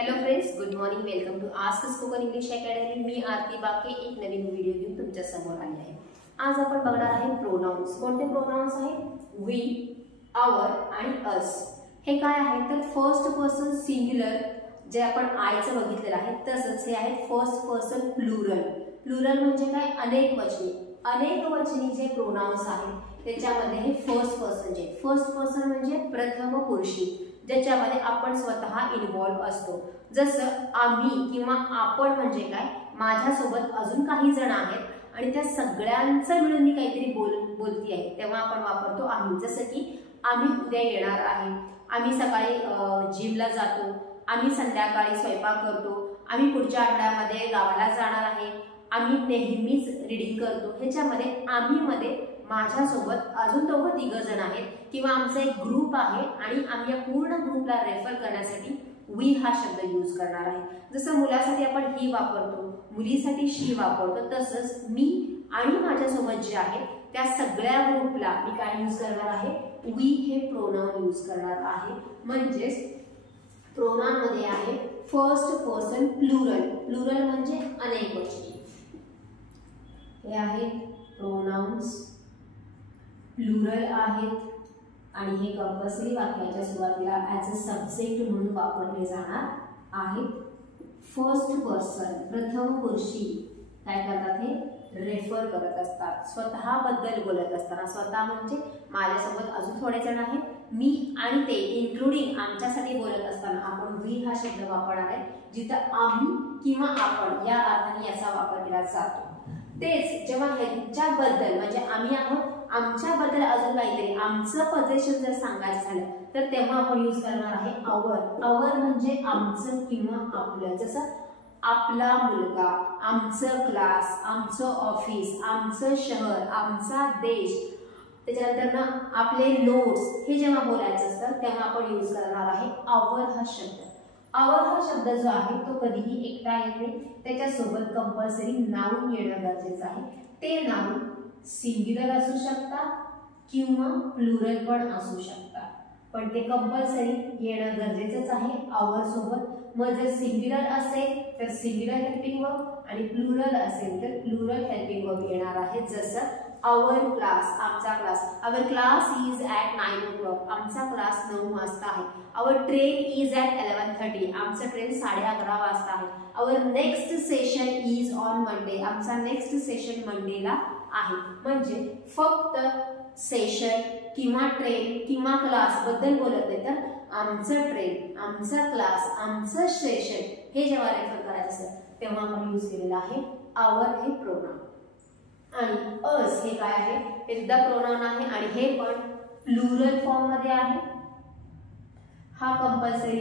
Hello friends, good morning. Welcome to ask spoken English academy. मी आरती बाके एक नवीन video घेऊन तुमच्या समोर आले आहे. आज आपण बघणार आहे प्रोनाउन्स. कोणते प्रोनाउन्स आहेत? वी, आवर आणि अस. हे काय आहे तर फर्स्ट पर्सन सिंग्युलर जे आपण आयचं बघितलेलं आहे तसंच हे आहे फर्स्ट पर्सन प्लुरल. प्लुरल म्हणजे काय? अनेक वचनी. अनेक वचनी जे प्रोनाउन्स आहेत त्याच्यामध्ये हे फर्स्ट पर्सन म्हणजे प्रथम पुरुषी, ज्याच्यामध्ये आपण स्वतः इन्व्हॉल्व असतो. जसं आम्ही किंवा आपण म्हणजे काय? माझ्यासोबत अजून काही जण आहेत आणि त्या सगळ्यांचं मिळून मी काहीतरी बोलती आहे तेव्हा आपण वापरतो आम्ही. जसं की आम्ही उद्या येणार आहे, आम्ही सकाळी जिमला जातो, आम्ही संध्याकाळी स्वयंपाक करतो, आम्ही पुढच्या आठवड्यामध्ये गावाला जाणार आहे, आम्ही नेहमीच रीडिंग करतो. ह्याच्यामध्ये आम्ही मध्ये माझ्यासोबत अजून दोघं तिघ जण आहेत किंवा आमचा एक ग्रुप आहे आणि आम्ही या पूर्ण ग्रुपला रेफर करण्यासाठी वी हा शब्द यूज करणार आहे. जसं मुलासाठी आपण ही वापरतो, मुलीसाठी शी वापरतो, तसंच मी आणि माझ्यासोबत जे आहे त्या सगळ्या ग्रुपला मी काय यूज करणार आहे? वी हे प्रोनाउन यूज करणार आहे. म्हणजेच प्रोनाउन मध्ये आहे फर्स्ट पर्सन प्लुरल. प्लुरल म्हणजे अनेक वचनी. हे आहेत प्रोनाउन्स, प्लुरल आहेत आणि हे कंपल्सरी वाक्याच्या सुरुवातीला ॲज अ सब्जेक्ट म्हणून वापरले जाणार आहेत. फर्स्ट पर्सन प्रथम पुरुषी काय करतात? हे रेफर करत असतात, स्वतःबद्दल बोलत असताना. स्वतः म्हणजे माझ्यासोबत अजून थोडे जण आहेत, मी आणि ते इन्क्लुडिंग आमच्यासाठी बोलत असताना आपण वी हा शब्द वापरणार आहे, जिथं आम्ही किंवा आपण या अर्थाने याचा वापर केला जातो. तेच जेव्हा ह्यांच्याबद्दल म्हणजे आम्ही आहोत, आमच्याबद्दल अजून काहीतरी आमचं पोझिशन जर सांगायचं झालं तर तेव्हा आपण यूज करणार आहे आवर. आवर म्हणजे आमचं किंवा आपलं. जसं आपला मुलगा, आमचं क्लास, आमचं ऑफिस, आमचं शहर, आमचा देश. त्याच्यानंतर ना आपले नोट्स. हे जेव्हा बोलायचं असतं तेव्हा आपण यूज करणार आहे आवर हा शब्द. आवर हा शब्द जो आहे तो कधीही एकटा येत नाही, त्याच्यासोबत कंपल्सरी नाउन येणं गरजेचं आहे. ते नाउन सिंग्युलर असू शकतात किंवा प्लुरल पण असू शकतात, पण ते कंपल्सरी येणं गरजेचंच आहे आवर सोबत. मग जर सिंग्युलर असेल तर सिंग्युलर हेल्पिंग वर्ब आणि प्लुरल असेल तर प्लुरल हेल्पिंग वर्ब येणार आहे. जसं आवर क्लास, आमचा class. Our class is at 9 o'clock. आमचा क्लास 9 वाजता आहे. Our train is at 11:30. आमचं ट्रेन 11:30 वाजता आहे. Our next session is on Monday. आमचा नेक्स्ट सेशन मंडेला आहे. म्हणजे फक्त सेशन किंवा ट्रेन किंवा क्लास बद्दल बोलत नाही, तर आमचं ट्रेन, आमचा क्लास, आमचं सेशन हे जेव्हा रेफर करायचं असेल तेव्हा आपण यूज केलेलं आहे आवर हे प्रोनाउन. आणि अस हे काय आहे? हे सुद्धा प्रोनाउन आहे आणि हे पण प्लुरल फॉर्म मध्ये आहे. हा कंपल्सरी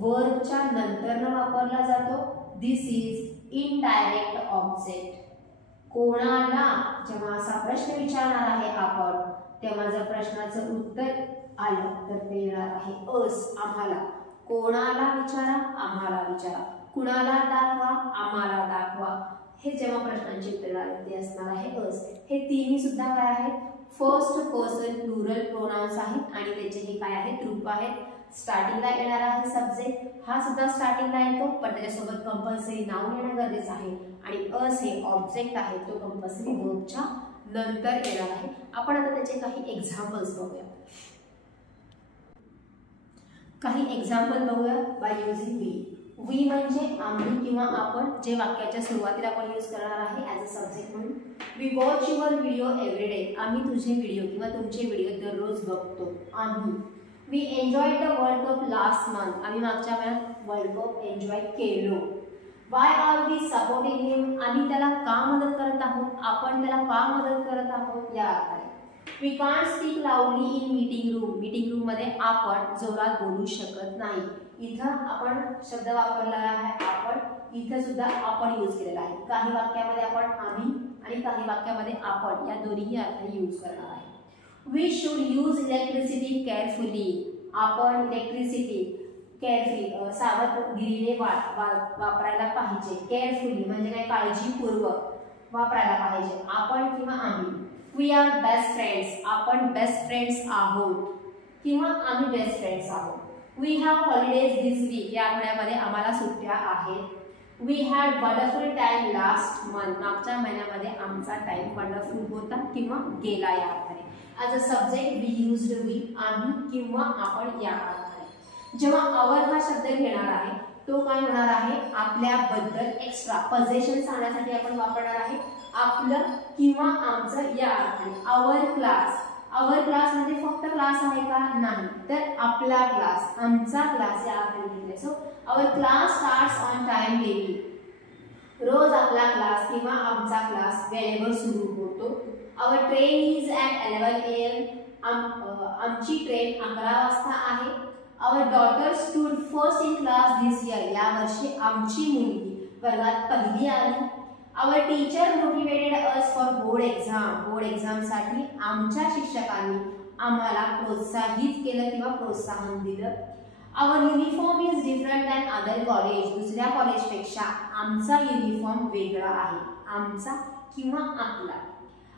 वर्बच्या नंतर वापरला जातो. दिस इज इनडायरेक्ट ऑब्जेक्ट. कोणाला जेव्हा असा प्रश्न विचारणार आहे आपण, तेव्हा जर प्रश्नाचं उत्तर आलं तर ते येणार आहे अस. आम्हाला. कोणाला विचारा, आम्हाला विचारा. कुणाला दाखवा, आम्हाला दाखवा. हे जेव्हा प्रश्नांची उत्तर आले ते असणार आहे अस. हे तिन्ही सुद्धा काय आहेत? फर्स्ट पर्सन प्लुरल प्रोनाउन्स आहेत आणि त्याचे हे काय आहेत? रूप आहेत. स्टार्टिंगला येणार आहे सब्जेक्ट, हा सुद्धा स्टार्टिंगला येतो, पण त्याच्यासोबत कंपल्सरी नाउन येणं गरजेचं आहे. आणि अस हे ऑब्जेक्ट आहे, तो कंपल्सरी वर्बच्या नंतर येणार आहे. आपण आता त्याचे काही एक्झाम्पल्स बघूया. काही एक्झाम्पल बघूया बाय युजिंग वी. वी म्हणजे आम्ही किंवा आपण, जे वाक्याच्या सुरुवातीला आपण यूज करणार आहे ॲज अ सब्जेक्ट म्हणून. We watch your video every day. आम्ही तुझे व्हिडिओ किंवा तुमचे व्हिडिओ दररोज बघतो. आम्ही. We enjoy the world cup last month. आम्ही मागच्या महिन्यात वर्ल्ड कप एन्जॉय केलो. Why are we supporting him. आम्ही त्याला का मदत करत आहोत, आपण त्याला का मदत करत आहोत या अर्थाने. We can't speak loudly in meeting room. Meeting room मध्ये आपण जोरात बोलू शकत नाही. इथं आपण शब्द वापरला आहे आपण, इथं सुद्धा आपण यूज केलेला आहे. काही वाक्यामध्ये आपण आम्ही आणि काही वाक्यामध्ये आपण या दोन्ही अर्थाने यूज करणार आहे. We should use electricity carefully. आपण इलेक्ट्रिसिटी केअरफुली सावधगिरीने वापरायला पाहिजे. केअरफुली म्हणजे काय? काळजीपूर्वक वापरायला पाहिजे. आपण किंवा आम्ही. We are best friends. आपण बेस्ट फ्रेंड्स आहोत किंवा आम्ही बेस्ट फ्रेंड्स आहोत. We have holidays this week, या आठवड्यामध्ये आम्हाला सुट्ट्या आहेत. We had wonderful time last month, मागच्या महिन्यामध्ये आमचा टाइम वंडरफुल होता किंवा गेला या अर्थाने. As a subject we used we, आम्ही किंवा आपण या अर्थाने. जेव्हा आवर हा शब्द घेणार आहे तो काय होणार आहे, आपल्याबद्दल एक्स्ट्रा पजेशन सांगण्यासाठी आपण वापरणार आहे आपलं किंवा आमचं या अर्थाने. आवर क्लास, आवर क्लास म्हणजे फक्त क्लास आहे का, नाही, तर आपला क्लास, आमचा क्लास या अर्थाने घेतले. So our class starts on time daily, रोज आपला क्लास किंवा आमचा क्लास वेळेवर सुरू होतो. Our train is at 11 AM, आमची ट्रेन 11 वाजता आहे. Our daughter stood first in class this year, या वर्षी आमची मुलगी वर्गात पहिली आली. Our teacher motivated us for board exam, board एक्झामसाठी आमच्या शिक्षकांनी आम्हाला प्रोत्साहित केलं किंवा प्रोत्साहन दिलं. Our uniform is different than other college, दुसऱ्या कॉलेजपेक्षा आमचा युनिफॉर्म वेगळा आहे, आमचा किंवा आपला.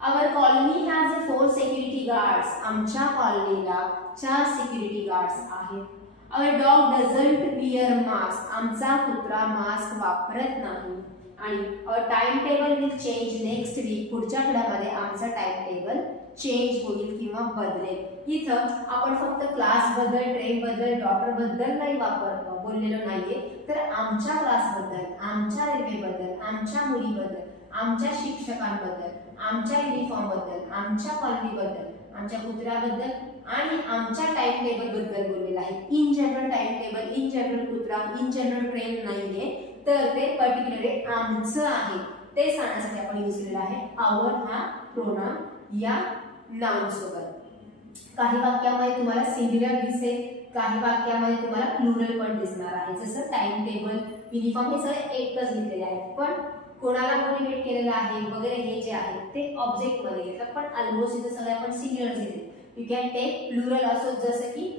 Our colony has 4 security guards, आमच्या कॉलनीला 4 सिक्युरिटी गार्ड्स आहेत. Our dog doesn't wear mask, आमचा कुत्रा मास्क वापरत नाही. आणि our time table will change next week, पुढच्या आठवड्यामध्ये आमचं टाइम टेबल चेंज होईल किंवा बदलेल. इथं आपण फक्त क्लास बद्दल, ट्रेन बद्दल, डॉक्टर बद्दल नाही बोललेलो नाहीये, तर आमच्या क्लास बद्दल, आमच्या रेल्वे बद्दल, आमच्या मुलीबद्दल, आमच्या शिक्षकांबद्दल, आमच्या युनिफॉर्म बद्दल, आमच्या कॉलनी बद्दल, आमच्या कुत्र्याबद्दल आणि आमच्या टाइम टेबल बद्दल बोललेलं आहे. In general time table, in general कुत्रा, इन जनरल ट्रेन नाहीये, तर ते पर्टिक्युलरली आमचं आहे ते सांगण्यासाठी आपण यूज केलेला आहे आवर हा प्रोनाउन या नाउन सोबत. काही वाक्यामध्ये तुम्हाला सिंग्युलर दिसेल, काही वाक्यामध्ये तुम्हाला प्लुरल पण दिसणार आहे. जसं टाइम टेबल, युनिफॉर्म हे सगळे एकच लिहिलेले आहेत, पण कोणाला मोटिवेट केलेलं आहे वगैरे हे जे आहे ते ऑब्जेक्ट मध्ये घेतलं, पण ऑलमोस्ट इथे सगळे आपण सिंग्युलर घेतले. यू कॅन टेक प्लुरल असो, जसं की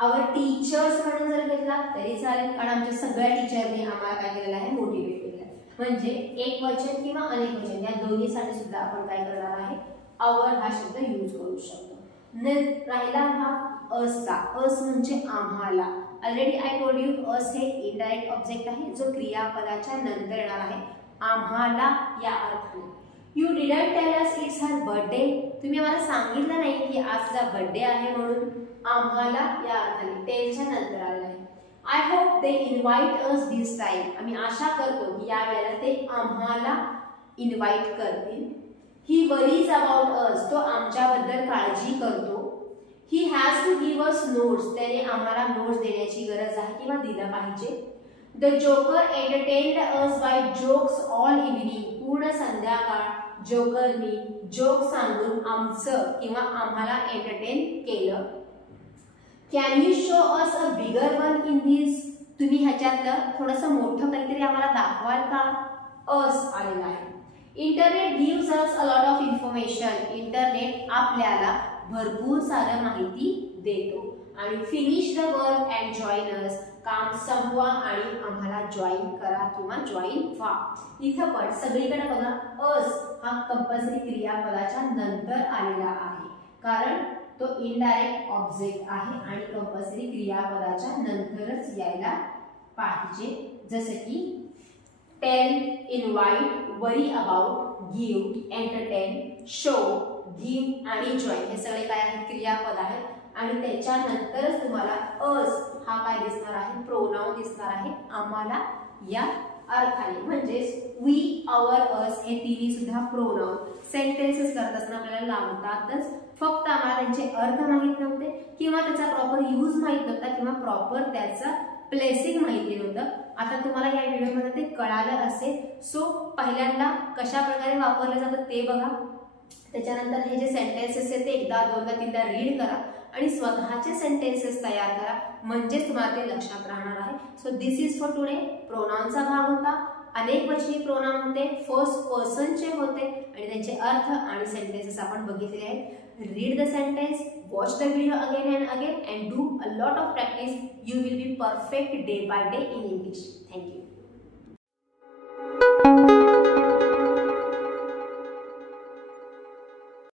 आवर टीचर्स म्हणून जर घेतला तरी चालेल, कारण आमच्या सगळ्या टीचरने आम्हाला काय केलेलं आहे, मोटिवेट केलेलं आहे. म्हणजे एक वचन किंवा अनेक वचन या दोन्हीसाठी सुद्धा आपण काय करणार आहे, आवर हा शब्द यूज करू शकतो. राहिला भाग असचा, अस म्हणजे आम्हाला. ऑलरेडी आय टोल्ड यू, अस हे इनडायरेक्ट ऑब्जेक्ट आहे जो क्रियापदाच्या नंतर येणार आहे आम्हाला या अर्थाने. You didn't tell us it's her birthday, तुम्ही मला सांगितलं नाही की आज तिचा बर्थडे आहे म्हणून. आम्हाला या अर्थाने टेलच्या नंतर आलेला आहे. I hope they invite us this time, आम्ही आशा करतो की या वेळेला ते आम्हाला इन्व्हाइट करतील. ही वरीज अबाउट अस, तो आमच्याबद्दल काळजी करतो. He has to give us notes, त्याने आम्हाला नोट्स देण्याची गरज आहे किंवा दिलं पाहिजे. The joker entertained us by jokes all evening, पूर्ण संध्याकाळ जोकरनी जोक सांगून आमचं किंवा आम्हाला एंटरटेन केलं. Can you show us a bigger one in this, तुम्ही ह्याच्यातलं थोडंसं मोठं काहीतरी आम्हाला दाखवाल का, अस आलेला आहे. Internet gives us a lot of information, internet आपल्याला भरपूर सारं माहिती देतो. आणि finish the work and join us, काम संपवा आणि आम्हाला जॉईन करा किंवा जॉईन व्हा. इथं पण सगळीकडे बघा अस हा कंपल्सरी क्रियापदाच्या नंतर आलेला आहे, कारण तो इनडायरेक्ट ऑब्जेक्ट आहे आणि कंपल्सरी क्रियापदाच्या नंतरच यायला पाहिजे. जसं की tell, invite, worry about, give, entertain, show, give आणि जॉईन हे सगळे काय आहेत, क्रियापद आहेत. आणि त्याच्यानंतरच तुम्हाला अस हा काय दिसणार आहे, प्रोनाउन दिसणार आहे आम्हाला या अर्थाने. म्हणजेच वी, आवर, अस हे तिन्ही सुद्धा प्रोनाउन सेंटेन्सेस करत असताना आपल्याला लागतातच. फक्त आम्हाला त्यांचे अर्थ माहित नव्हते किंवा त्याचा प्रॉपर यूज माहित नव्हता किंवा प्रॉपर त्याचा प्लेसिंग माहिती नव्हतं. आता तुम्हाला या व्हिडिओमध्ये ते कळालं असेल. सो पहिल्यांदा कशा प्रकारे वापरलं जातं ते बघा, त्याच्यानंतर हे जे सेंटेन्सेस आहेत ते एकदा, दोनदा, तीनदा रीड करा आणि स्वतःचे सेंटेन्सेस तयार करा, म्हणजेच तुम्हाला ते लक्षात राहणार आहे. So this is for today. प्रोनाउनचा भाग होता, अनेक वचनी प्रोनाउन होते, फर्स्ट पर्सनचे होते आणि त्यांचे अर्थ आणि सेंटेन्सेस आपण बघितले आहेत. Read the sentence, watch the video again and again and do a lot of practice. You will be perfect day by day in English. Thank you.